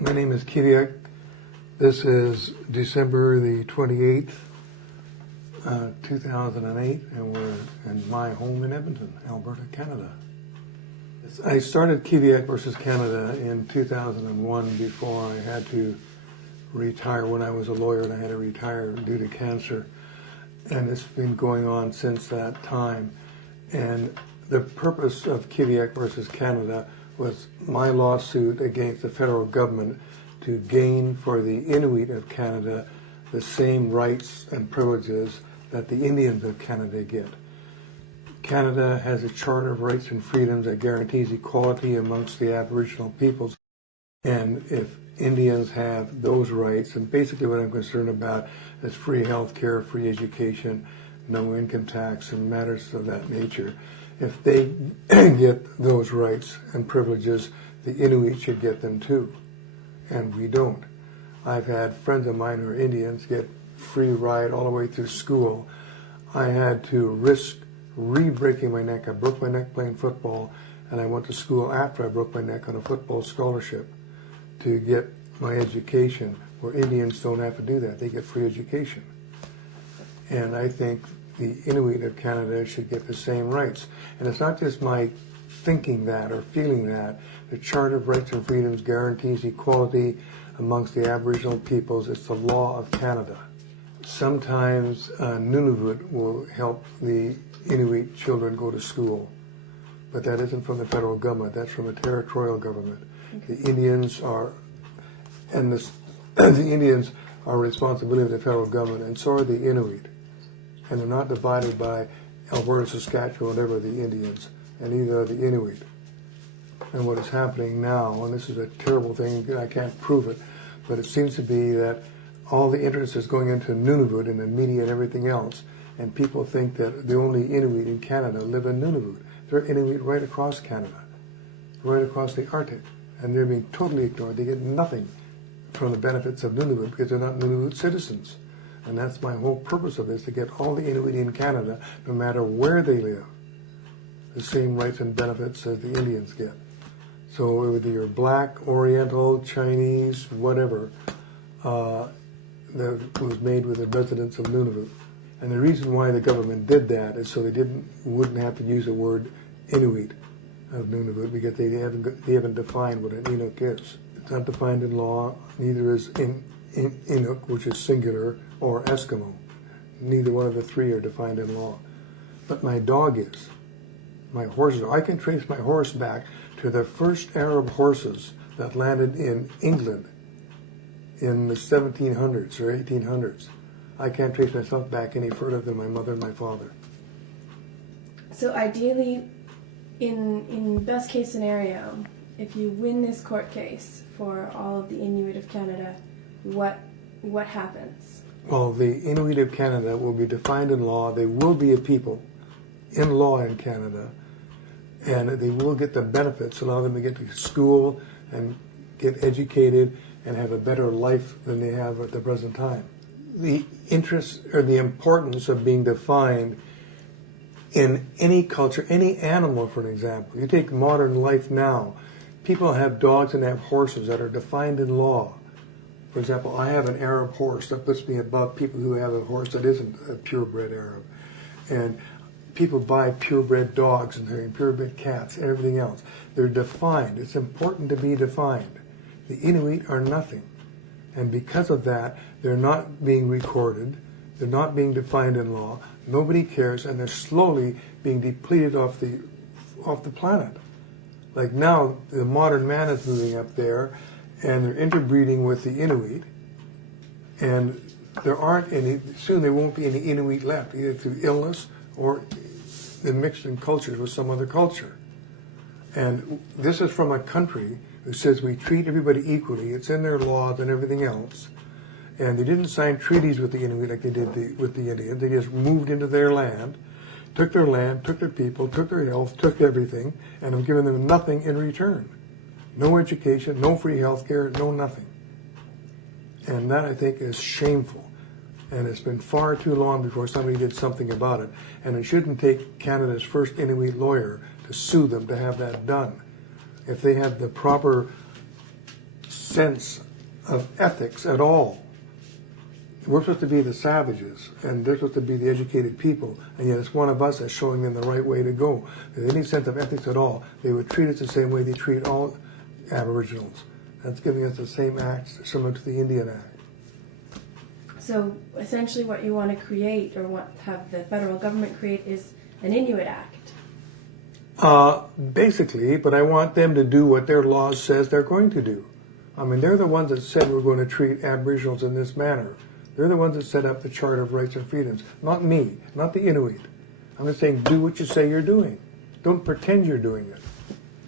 My name is Kiviaq. This is December the 28th, 2008, and we're in my home in Edmonton, Alberta, Canada. I started Kiviaq versus Canada in 2001 before I had to retire. When I was a lawyer and I had to retire due to cancer, and it's been going on since that time. And the purpose of Kiviaq versus Canada was my lawsuit against the federal government to gain for the Inuit of Canada the same rights and privileges that the Indians of Canada get. Canada has a Charter of Rights and Freedoms that guarantees equality amongst the Aboriginal peoples. And if Indians have those rights, and basically what I'm concerned about is free health care, free education, no income tax, and matters of that nature. If they get those rights and privileges, the Inuit should get them too. And we don't. I've had friends of mine who are Indians get free ride all the way through school. I had to risk re-breaking my neck. I broke my neck playing football, and I went to school after I broke my neck on a football scholarship to get my education, where Indians don't have to do that. They get free education. And I think the Inuit of Canada should get the same rights. And it's not just my thinking that or feeling that. The Charter of Rights and Freedoms guarantees equality amongst the Aboriginal peoples. It's the law of Canada. Sometimes Nunavut will help the Inuit children go to school, but that isn't from the federal government. That's from a territorial government. Okay. The Indians are, and the Indians are responsibility of the federal government, and so are the Inuit. And they're not divided by Alberta, Saskatchewan, whatever, the Indians, and neither are the Inuit. And what is happening now, and this is a terrible thing, I can't prove it, but it seems to be that all the interest is going into Nunavut and the media and everything else, and people think that the only Inuit in Canada live in Nunavut. There are Inuit right across Canada, right across the Arctic, and they're being totally ignored. They get nothing from the benefits of Nunavut because they're not Nunavut citizens. And that's my whole purpose of this, to get all the Inuit in Canada, no matter where they live, the same rights and benefits as the Indians get. So whether you're black, Oriental, Chinese, whatever, that was made with the residents of Nunavut. And the reason why the government did that is so they wouldn't have to use the word Inuit of Nunavut, because they haven't defined what an Inuk is. It's not defined in law, neither is Inuk, which is singular, or Eskimo. Neither one of the three are defined in law. But my dog is. My horses are. I can trace my horse back to the first Arab horses that landed in England in the 1700s or 1800s. I can't trace myself back any further than my mother and my father. So ideally, in best case scenario, if you win this court case for all of the Inuit of Canada, what happens? Well, the Inuit of Canada will be defined in law. They will be a people in law in Canada, and they will get the benefits, allow them to get to school and get educated and have a better life than they have at the present time. The interest or the importance of being defined in any culture, any animal, for an example. You take modern life now. People have dogs and have horses that are defined in law. For example, I have an Arab horse that puts me above people who have a horse that isn't a purebred Arab. And people buy purebred dogs and purebred cats and everything else. They're defined. It's important to be defined. The Inuit are nothing. And because of that, they're not being recorded. They're not being defined in law. Nobody cares, and they're slowly being depleted off the planet. Like now, the modern man is moving up there, and they're interbreeding with the Inuit, and there aren't any, soon there won't be any Inuit left, either through illness or they're mixed in cultures with some other culture. And this is from a country who says we treat everybody equally. It's in their laws and everything else. And they didn't sign treaties with the Inuit like they did with the Indians. They just moved into their land, took their people, took their health, took everything, and have given them nothing in return. No education, no free health care, no nothing. And that, I think, is shameful. And it's been far too long before somebody did something about it. And it shouldn't take Canada's first Inuit lawyer to sue them to have that done. If they have the proper sense of ethics at all. We're supposed to be the savages, and they're supposed to be the educated people, and yet it's one of us that's showing them the right way to go. If there's any sense of ethics at all, they would treat us the same way they treat all Aboriginals. That's giving us the same act similar to the Indian Act. So essentially what you want to create, or have the federal government create, is an Inuit Act. Basically, but I want them to do what their laws says they're going to do. I mean, they're the ones that said we're going to treat Aboriginals in this manner. They're the ones that set up the Charter of Rights and Freedoms, not me, not the Inuit. I'm just saying, do what you say you're doing. Don't pretend you're doing it.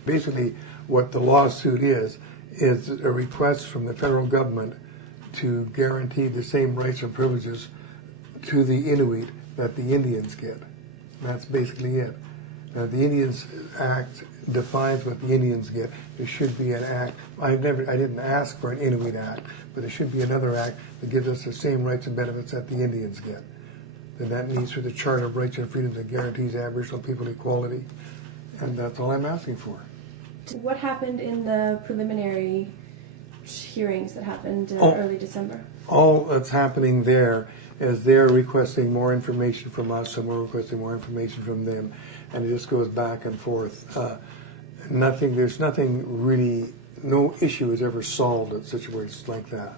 Basically, what the lawsuit is a request from the federal government to guarantee the same rights and privileges to the Inuit that the Indians get. That's basically it. Now, the Indians Act defines what the Indians get. There should be an act. I didn't ask for an Inuit Act, but there should be another act that gives us the same rights and benefits that the Indians get. Then that needs for the Charter of Rights and Freedoms that guarantees Aboriginal people equality, and that's all I'm asking for. What happened in the preliminary hearings that happened early December? All that's happening there is they're requesting more information from us, and we're requesting more information from them, and it just goes back and forth. There's nothing really, no issue is ever solved in situations like that.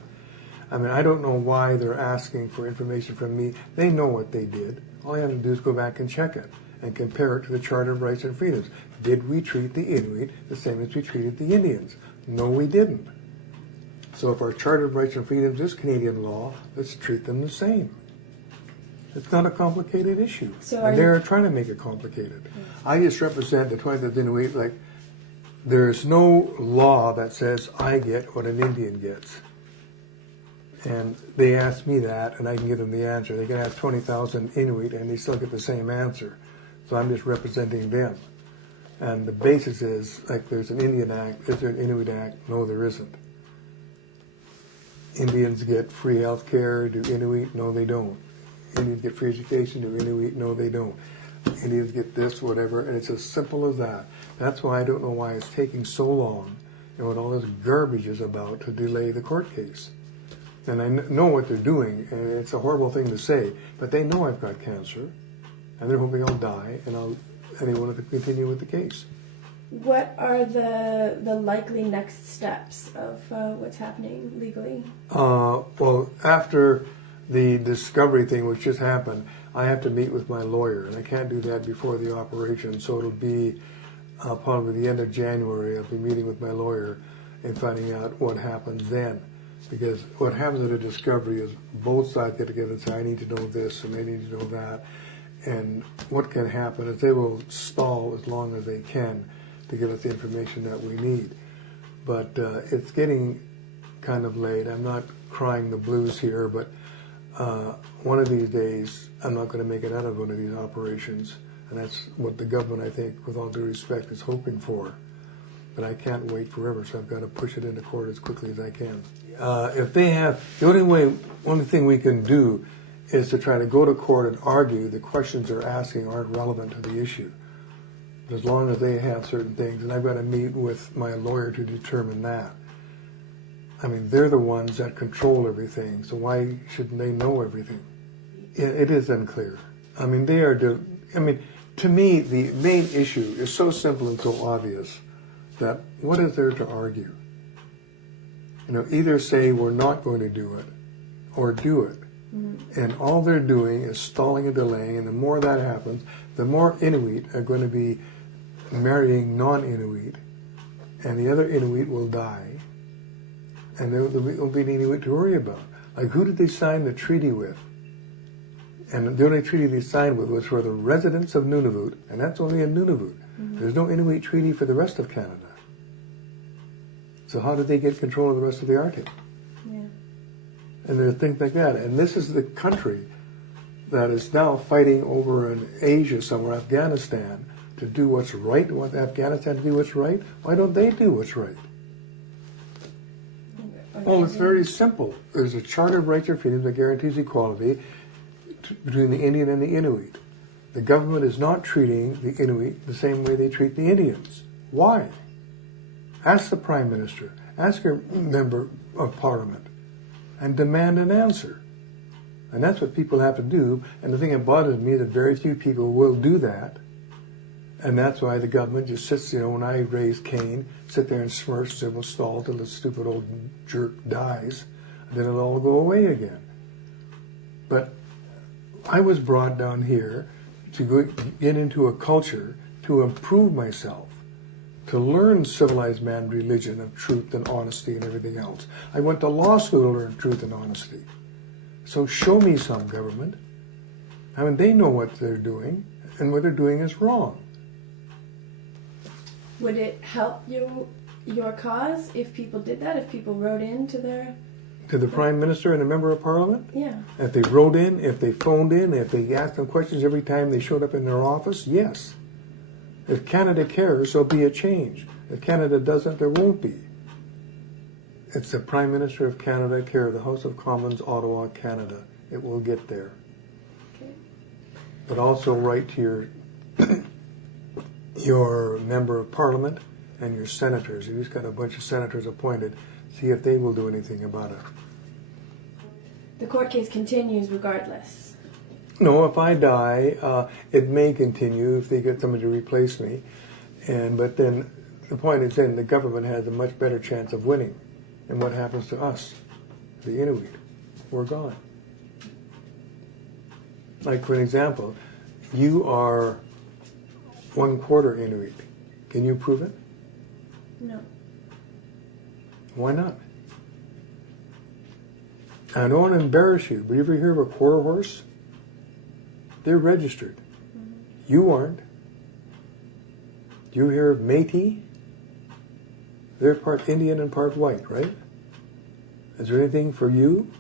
I mean, I don't know why they're asking for information from me. They know what they did. All I have to do is go back and check it and compare it to the Charter of Rights and Freedoms. Did we treat the Inuit the same as we treated the Indians? No, we didn't. So if our Charter of Rights and Freedoms is Canadian law, let's treat them the same. It's not a complicated issue. And they're trying to make it complicated. Yes. I just represent the 20th Inuit. Like, there's no law that says I get what an Indian gets. And they ask me that, and I can give them the answer. They can ask 20,000 Inuit, and they still get the same answer. So I'm just representing them. And the basis is, like, there's an Indian Act. Is there an Inuit Act? No, there isn't. Indians get free health care. Do Inuit? No, they don't. Indians get free education. Do Inuit? No, they don't. Indians get this, whatever, and it's as simple as that. That's why I don't know why it's taking so long and what all this garbage is about to delay the court case. And I know what they're doing, and it's a horrible thing to say, but they know I've got cancer, and they're hoping I'll die, and they want to continue with the case. What are the likely next steps of what's happening legally? Well, after the discovery thing, which just happened, I have to meet with my lawyer, and I can't do that before the operation, so it'll be probably the end of January. I'll be meeting with my lawyer and finding out what happens then. Because what happens at a discovery is both sides get together and say, I need to know this and they need to know that. And what can happen is they will stall as long as they can to give us the information that we need. But it's getting kind of late. I'm not crying the blues here, but one of these days I'm not going to make it out of one of these operations. And that's what the government, I think, with all due respect, is hoping for. But I can't wait forever, so I've got to push it into court as quickly as I can. If they have, the only thing we can do is to try to go to court and argue the questions they're asking aren't relevant to the issue. As long as they have certain things, and I've got to meet with my lawyer to determine that. I mean, they're the ones that control everything, so why shouldn't they know everything? It is unclear. I mean, to me, the main issue is so simple and so obvious that what is there to argue? Either say we're not going to do it or do it. Mm-hmm. And all they're doing is stalling and delaying, and the more that happens, the more Inuit are going to be marrying non-Inuit, and the other Inuit will die, and there will be an Inuit to worry about. Like, who did they sign the treaty with? And the only treaty they signed with was for the residents of Nunavut, and that's only in Nunavut. Mm-hmm. There's no Inuit treaty for the rest of Canada. So how did they get control of the rest of the Arctic? Yeah. And there's things like that. And this is the country that is now fighting over in Asia somewhere, Afghanistan, to do what's right. Want Afghanistan to do what's right? Why don't they do what's right? Well, it's very simple. There's a Charter of Rights and Freedoms that guarantees equality between the Indian and the Inuit. The government is not treating the Inuit the same way they treat the Indians. Why? Ask the Prime Minister. Ask your member of parliament and demand an answer. And that's what people have to do. And the thing that bothers me is that very few people will do that. And that's why the government just sits, when I raise Cain, sit there and smirch and say, we'll stall till the stupid old jerk dies, and then it'll all go away again. But I was brought down here to get into a culture to improve myself, to learn civilized man religion of truth and honesty and everything else. I went to law school to learn truth and honesty. So show me some, government. I mean, they know what they're doing, and what they're doing is wrong. Would it help your cause if people did that? If people wrote in to their... To the Prime Minister and a member of Parliament? Yeah. If they wrote in, if they phoned in, if they asked them questions every time they showed up in their office, yes. If Canada cares, there'll be a change. If Canada doesn't, there won't be. It's the Prime Minister of Canada, care of the House of Commons, Ottawa, Canada. It will get there. Okay. But also write to your member of Parliament and your senators. You've just got a bunch of senators appointed. See if they will do anything about it. The court case continues regardless. No, if I die, it may continue if they get somebody to replace me. But then the point is then the government has a much better chance of winning. And what happens to us, the Inuit? We're gone. Like, for an example, you are 1/4 Inuit. Can you prove it? No. Why not? I don't want to embarrass you, but you ever hear of a quarter horse? They're registered. Mm-hmm. You aren't. Do you hear of Métis? They're part Indian and part white, right? Is there anything for you?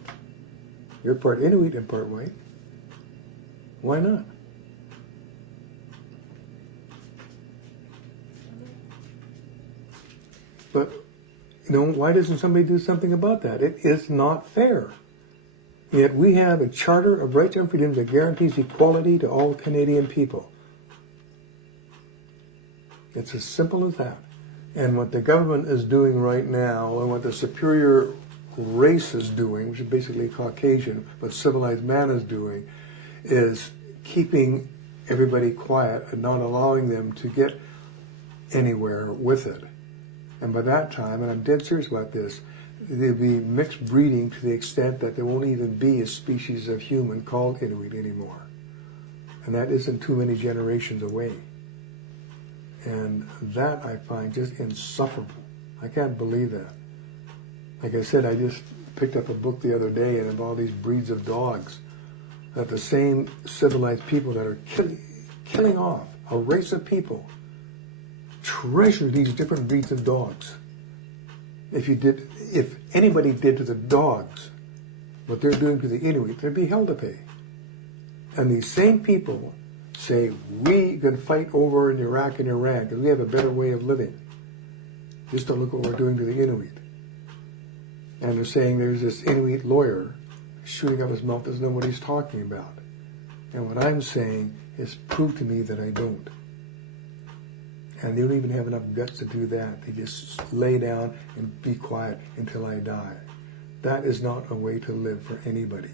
You're part Inuit and part white. Why not? But, why doesn't somebody do something about that? It is not fair. Yet we have a Charter of Rights and Freedoms that guarantees equality to all Canadian people. It's as simple as that. And what the government is doing right now, and what the superior race is doing, which is basically Caucasian, what civilized man is doing, is keeping everybody quiet and not allowing them to get anywhere with it. And by that time, and I'm dead serious about this, there'll be mixed breeding to the extent that there won't even be a species of human called Inuit anymore. And that isn't too many generations away. And that I find just insufferable. I can't believe that. Like I said, I just picked up a book the other day and of all these breeds of dogs, that the same civilized people that are killing off a race of people treasure these different breeds of dogs. If anybody did to the dogs what they're doing to the Inuit, they'd be hell to pay. And these same people say, we can fight over in Iraq and Iran because we have a better way of living. Just don't look what we're doing to the Inuit. And they're saying there's this Inuit lawyer shooting up his mouth, doesn't know what he's talking about. And what I'm saying is prove to me that I don't. And they don't even have enough guts to do that. They just lay down and be quiet until I die. That is not a way to live for anybody.